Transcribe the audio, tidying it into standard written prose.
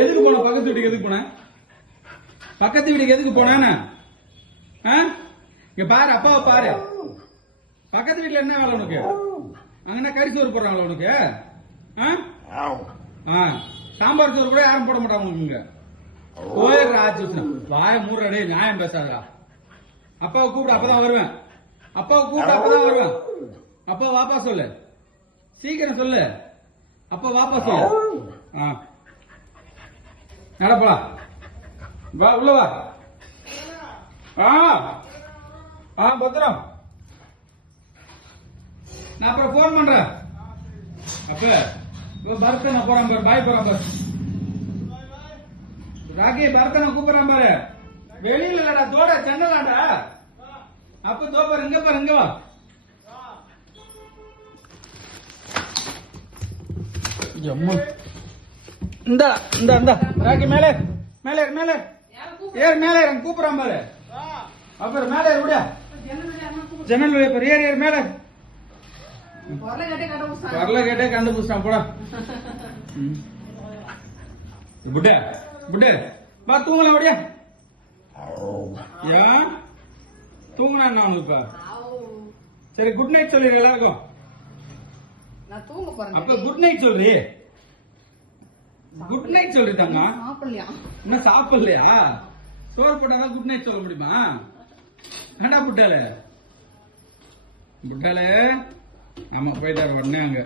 எதுக்கு போன? பக்கத்து வீட்டுக்கு எதுக்கு போன? பக்கத்து வீட்டுக்கு எதுக்கு போன? இங்க பாரு, அப்பாவை பாரு. பக்கத்து வீட்டுல என்ன வேலை உனக்கு? அங்க கறி சோறு போடுறாங்களா உனக்கு? சாம்பார் சோறு கூட யாரும் போட மாட்டாங்க உனக்கு. போயிடுற ஆச்சு வாய மூடுறே, நியாயம் பேசாதடா. அப்பாவை கூப்பிடு, அப்பதான் வருவேன். அப்பாவை கூப்பிடு, அப்பதான் வருவேன். அப்பா வாப்பா சொல்லு, சீக்கிரம் சொல்லு. அப்பா வாப்பா சொல்லு. நடப்பா, வா உள்ள வா. பத்திரம். நான் அப்புறம் போன் பண்றேன். அப்ப பரத்த நான் போறேன் பாரு. பாய் போறேன் பாரு. ராக்கி பரத்த நான் கூப்பிடுறேன் பாரு. வெளியில இல்லடா, தோட சென்னலாண்டா. அப்ப தோப்பாரு, இங்க பாரு, இங்க வா. இந்த இந்த இந்த ராக்கி மேலே மேலே மேலே ஏறு, மேலே கூப்பிடுறான் பாரு. அப்புறம் மேலே ஏறு, விட ஜன்னல் பாரு. ஏறு ஏறு மேலே. வரல கேட்டே கண்டுபிடிச்சான் போடா. புட்டே புட்டே பா, தூங்கலாம் ஓடியா. ஏன் தூங்கினா என்ன உனக்கு இப்ப? சரி குட் நைட் சொல்லிடு எல்லாருக்கும். அப்ப குட் நைட் சொல்லி, குட் நைட் சொல்லி தங்க. இன்னும் சாப்பிடலையா? சோறு போட்டாதான் குட் நைட் சொல்ல முடியுமா? என்னடா புட்டாலே புட்டாலே. ஆமா போயிட்டாரு உடனே அங்க.